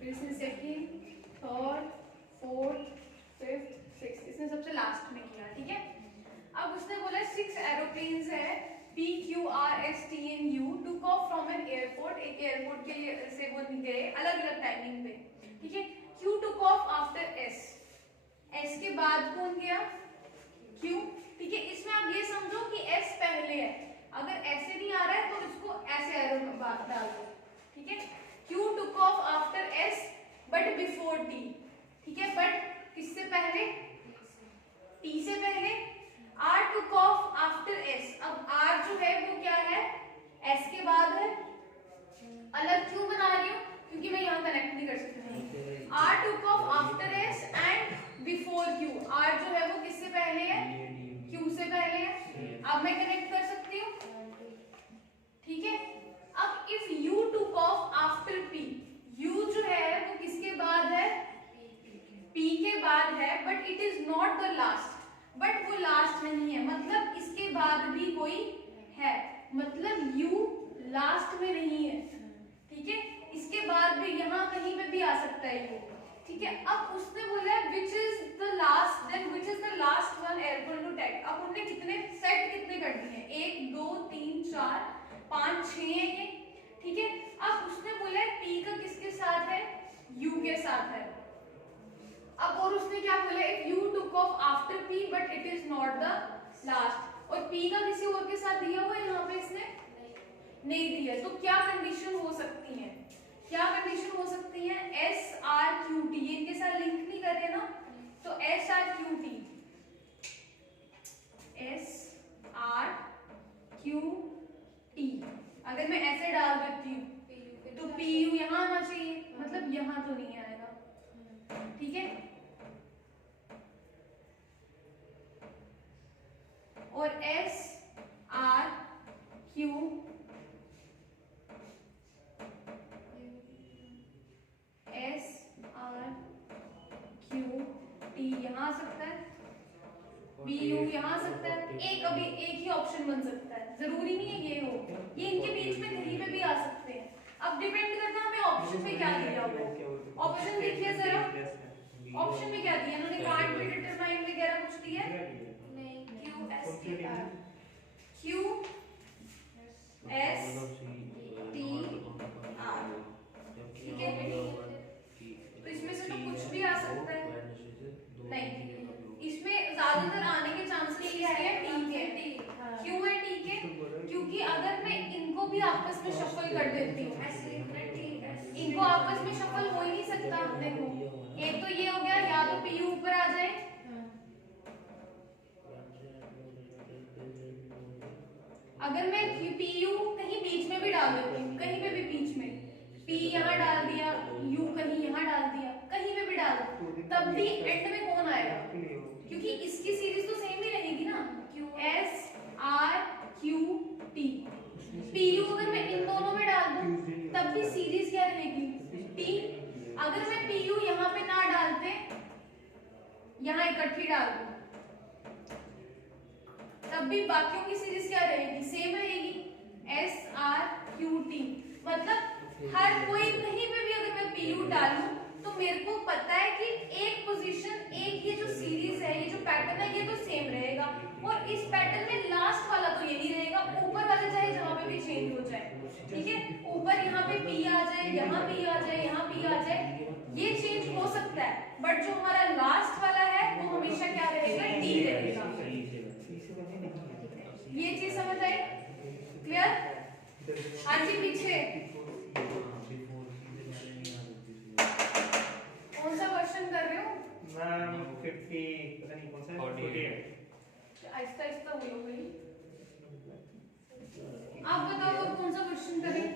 फिर इसने second, third, fourth, fifth, six, इसने सबसे लास्ट में किया, ठीक है। अब उसने बोला 6 एरोप्लेन्स है P, Q, R, S, T and U took off from an airport, एक एयरपोर्ट के लिए से वो गए अलग अलग टाइमिंग पे, ठीक है। Q took off after S, S के बाद कौन गया? Q, ठीक है। इसमें आप ये समझो कि S पहले है, अगर ऐसे नहीं आ रहा है तो इसको ऐसे एरो डाल दो, ठीक है। Q took off after S but before T, ठीक है। बट किससे पहले? T से पहले। R took off after S, अब R जो है वो क्या है? S के बाद है। अलग क्यों बना रही हूँ? क्योंकि मैं यहाँ कनेक्ट नहीं कर सकती। R took off after S and before Q, R जो है वो किससे पहले है? Q से पहले है। अब मैं कनेक्ट कर सकती हूँ, ठीक है। अब if U took off after P, U जो है वो किसके बाद है? P के बाद है, but it is not the last, but वो लास्ट नहीं है, मतलब इसके बाद भी कोई है, मतलब U लास्ट में नहीं है, ठीक है। इसके बाद भी यहाँ कहीं पे भी आ सकता है U, ठीक है। अब उसने बोला which is the last, then which is the last one airport to tag. अब उन्होंने कितने सेट कितने कर दिए? 1 2 3 4 5 6 है ये, ठीक है। अब उसने बोला P का किसके साथ है? U के साथ है। अब और उसने क्या बोला? If you took off after P but it is not the last, और P का किसी और के साथ दिया हुआ है, यहाँ पे इसने नहीं दिया, तो क्या कंडीशन हो सकती है? क्या कंडीशन हो सकती है? S R Q T, ये इनके साथ लिंक नहीं कर रहे ना, तो S R Q T, S R Q T, अगर मैं ऐसे डाल देती हूँ तो PU यहाँ आना चाहिए, मतलब यहाँ तो नहीं आएगा, ठीक है। और S R Q S R Q T यहाँ आ सकता है, B U यहाँ आ सकता है, एक अभी एक ही ऑप्शन बन सकता है, जरूरी नहीं है ये हो, ये इनके बीच में कहीं पे भी आ सकते हैं। अब डिपेंड करता है हमें ऑप्शन में क्या दिया हुआ है। ऑप्शन देखिए जरा, ऑप्शन में क्या दिया इन्होंने? कांट बी डिटरमाइन वगैरह कुछ दिया नहीं। Q S T R, Q S T R, ठीक है। तो इसमें से तो कुछ भी आ सकता है, नहीं इसमें ज्यादातर आने के चांसेस ये है T के। क्यों है T के? क्योंकि अगर मैं इनको भी आपस में शफल कर देती हूँ, इनको आपस में शफल हो ही नहीं सकता। देखो एक तो ये हो गया, या तो PU ऊपर आ जाए, अगर मैं PU कहीं बीच में भी डाल देती हूँ, कहीं पे भी बीच में, P यहाँ डाल दिया, U कहीं यहाँ डाल दिया, कहीं पे भी डाल दो, तब भी एंड में कौन आएगा? क्योंकि इसकी सीरीज तो सेम ही रहेगी ना, S R Q T। PU अगर मैं इन दोनों में डाल दूं तब भी सीरीज क्या रहेगी? T। अगर मैं PU यहाँ पे ना डालते, यहाँ इकट्ठी डाल दूं, तब भी बाकियों की सीरीज क्या रहेगी? सेम रहेगी, S R Q T। मतलब हर कोई कहीं पे भी अगर मैं PU डालूं तो मेरे को पता है कि एक पोजीशन, एक ये जो सीरीज है, ये जो पैटर्न है, ये तो सेम रहेगा, और इस पैटर्न में लास्ट वाला तो यही रहेगा, ऊपर वाले चाहे जहां पे भी चेंज हो जाए, ठीक है। ऊपर यहाँ पे P आ जाए, यहाँ P आ जाए, यहाँ P आ जाए, ये चेंज हो सकता है, बट जो हमारा लास्ट वाला है वो हमेशा क्या रहेगा? T रहेगा। ये चीज समझ आए? क्लियर? आगे पीछे कौन सा क्वेश्चन कर रहे हो? मैम 50 पता नहीं कौन सा 48। आहिस्ता आहिस्ता बोलो भाई, आप बताओ अब कौन सा क्वेश्चन करें?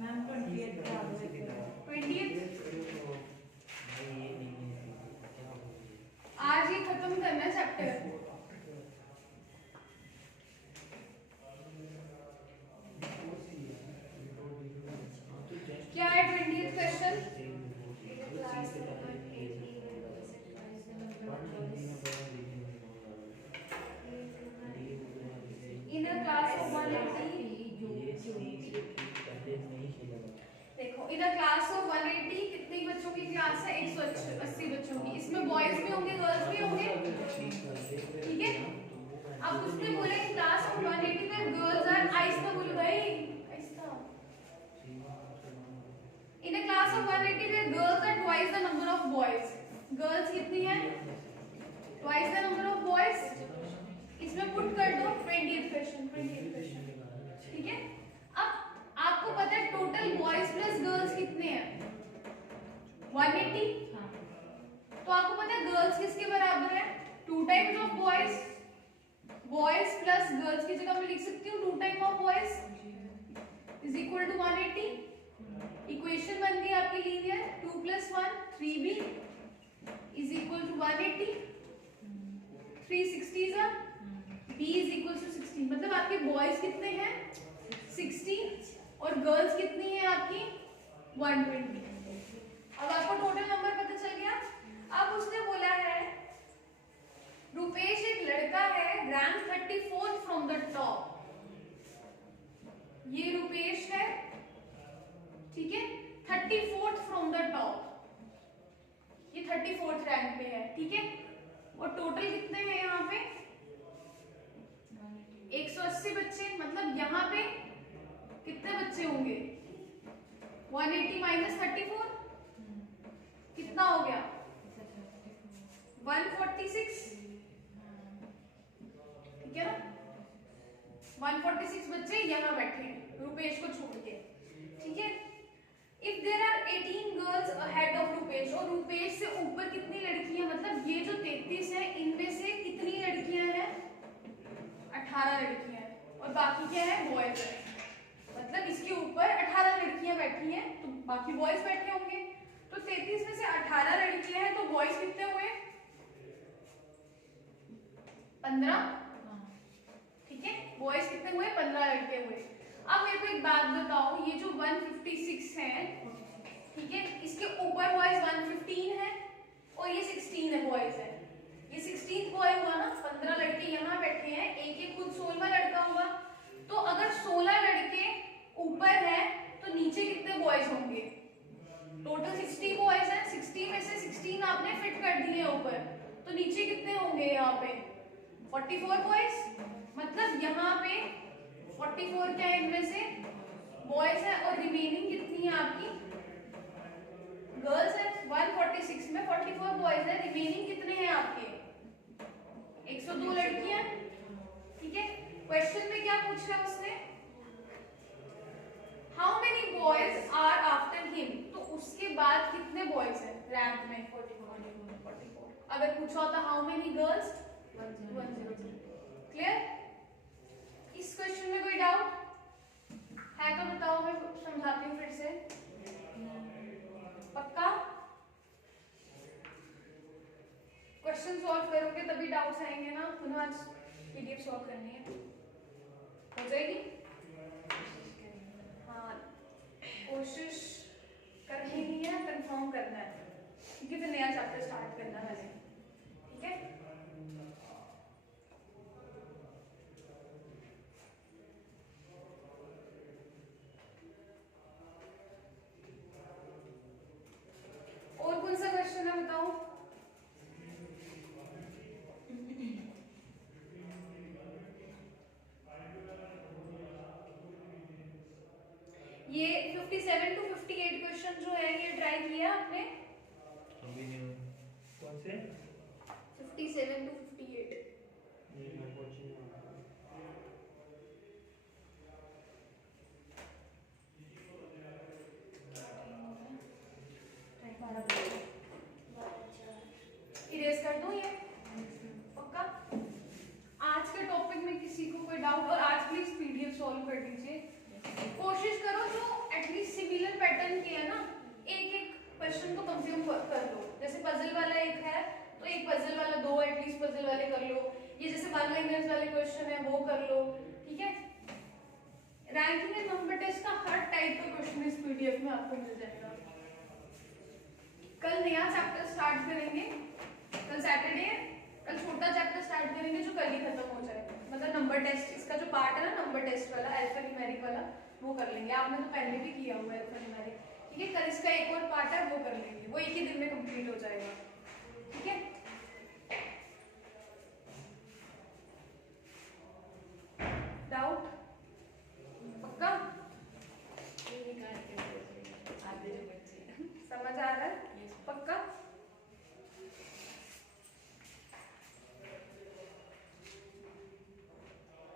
मैम 28 आज ये खत्म करना है चैप्टर। क्या है 20th question? In a class of 180 कितने बच्चों की क्लास है? 180 बच्चों की। इसमें बॉयज भी होंगे, गर्ल्स भी होंगे, ठीक है। अब उसने बोला इन क्लास ऑफ 180 में गर्ल्स आर, आहिस्ता बोलो भाई, आहिस्ता। इन अ क्लास ऑफ 180 में girls are twice the number of boys. Girls कितनी है? Twice the number of boys. इसमें पुट कर दो 20th क्वेश्चन, 20th क्वेश्चन, ठीक है। अब आपको पता है टोटल बॉयज प्लस गर्ल्स कितने हैं? 180। तो आपको पता है गर्ल्स किसके बराबर है? 2 times of boys. Boys plus girls की जगह मैं लिख सकती हूँ 2 time of boys is equal to 180। Equation बन गई आपकी linear, 2 + 1 3b is equal to 180। 360 is b is equal to 16। मतलब आपके बॉयज कितने हैं? 60 और गर्ल्स कितनी है आपकी? 120। अब आपको टोटल नंबर पता चल गया। अब उसने बोला है रुपेश एक लड़का है, rank 34th from the top. ये रुपेश है, ठीक है, 34th फ्रॉम द टॉप, ये 34th रैंक पे है, ठीक है। और टोटल कितने हैं यहाँ पे? 180 बच्चे। मतलब यहाँ पे कितने बच्चे होंगे? 180 माइनस 34 कितना हो गया? 146, ठीक है ना। 146 बच्चे यहाँ बैठे हैं रुपेश को छोड़ के, ठीक है। If there are 18 girls ahead of Rupesh, और रुपेश से ऊपर कितनी लड़कियां, मतलब ये जो 33 है इनमें से कितनी लड़कियां हैं? 18 लड़कियां हैं, और बाकी क्या है? बॉयज है। मतलब इसके ऊपर 18 लड़कियां बैठी हैं तो बाकी बॉयज बैठे होंगे। तो 33 में से 18 लड़कियां हैं तो बॉयज कितने हुए? 15, ठीक है। बॉयज कितने हुए? 15 लड़के हुए। अब मेरे को एक बात बताओ, ये जो 156 है, ठीक है, इसके ऊपर बॉयज 115 है और ये 16 है बॉयज है। ये 16th बॉय हुआ ना, 15 लड़के यहाँ बैठे हैं, एक एक खुद 16वां लड़का हुआ। तो अगर 16 लड़के ऊपर है तो नीचे कितने बॉयज होंगे? टोटल 60 बॉयज हैं, 60 में से 16 आपने फिट कर दिए ऊपर, तो नीचे कितने होंगे? यहाँ पे 44 बॉयज। मतलब यहाँ पे 44 क्या है? इनमें से बॉयज है और रिमेनिंग कितनी है आपकी? गर्ल्स है। 146 में 44 बॉयज है, रिमेनिंग कितने हैं आपके? 102 लड़कियां, ठीक है। क्वेश्चन में क्या पूछ रहा है उसने? How many boys are after him, तो उसके बाद कितने बॉयज हैं रैंक में? 44। अगर पूछा होता हाउ मेनी गर्ल्स, 100। क्लियर? इस क्वेश्चन में कोई डाउट है तो बताओ, मैं समझाती हूँ फिर से। पक्का? क्वेश्चन सॉल्व करोगे तभी डाउट्स आएंगे ना। तुम्हें आज पीडीएफ सॉल्व करनी है, हो जाएगी? हाँ, कोशिश करनी नहीं है, कंफर्म करना है, क्योंकि फिर नया चैप्टर स्टार्ट करना है, ठीक है। और कौन सा क्वेश्चन है बताओ? ये 57 to 58 क्वेश्चन जो है ये ट्राई किया आपने? कौन से? 57 to 58। इरेज कर दूं ये? पक्का? आज के टॉपिक में किसी को कोई डाउट? और आज प्लीज पीडीएफ सॉल्व कर दीजिए। कोशिश करो जो एटलीस्ट सिमिलर पैटर्न के है ना, एक एक क्वेश्चन को कम से कम कर लो। जैसे पजल वाला एक है तो एक पजल वाला, 2 एटलीस्ट पजल वाले कर लो। ये जैसे वन लाइनर्स वाले क्वेश्चन है वो कर लो, ठीक है। रैंकिंग एंड नंबर टेस्ट का हर टाइप का क्वेश्चन इस पीडीएफ में आपको मिल जाएगा। कल नया चैप्टर स्टार्ट करेंगे, कल सैटरडे है, कल छोटा चैप्टर स्टार्ट करेंगे जो कल ही खत्म हो जाएगा। मतलब नंबर टेस्ट, इसका जो पार्ट है ना नंबर टेस्ट वाला, अल्फा न्यूमेरिक वाला, वो कर लेंगे। आपने तो पहले भी किया हुआ है अल्फा न्यूमेरिक, ठीक है। बाद इसका एक और पार्ट है वो कर लेंगे, वो एक ही दिन में कंप्लीट हो जाएगा, ठीक है।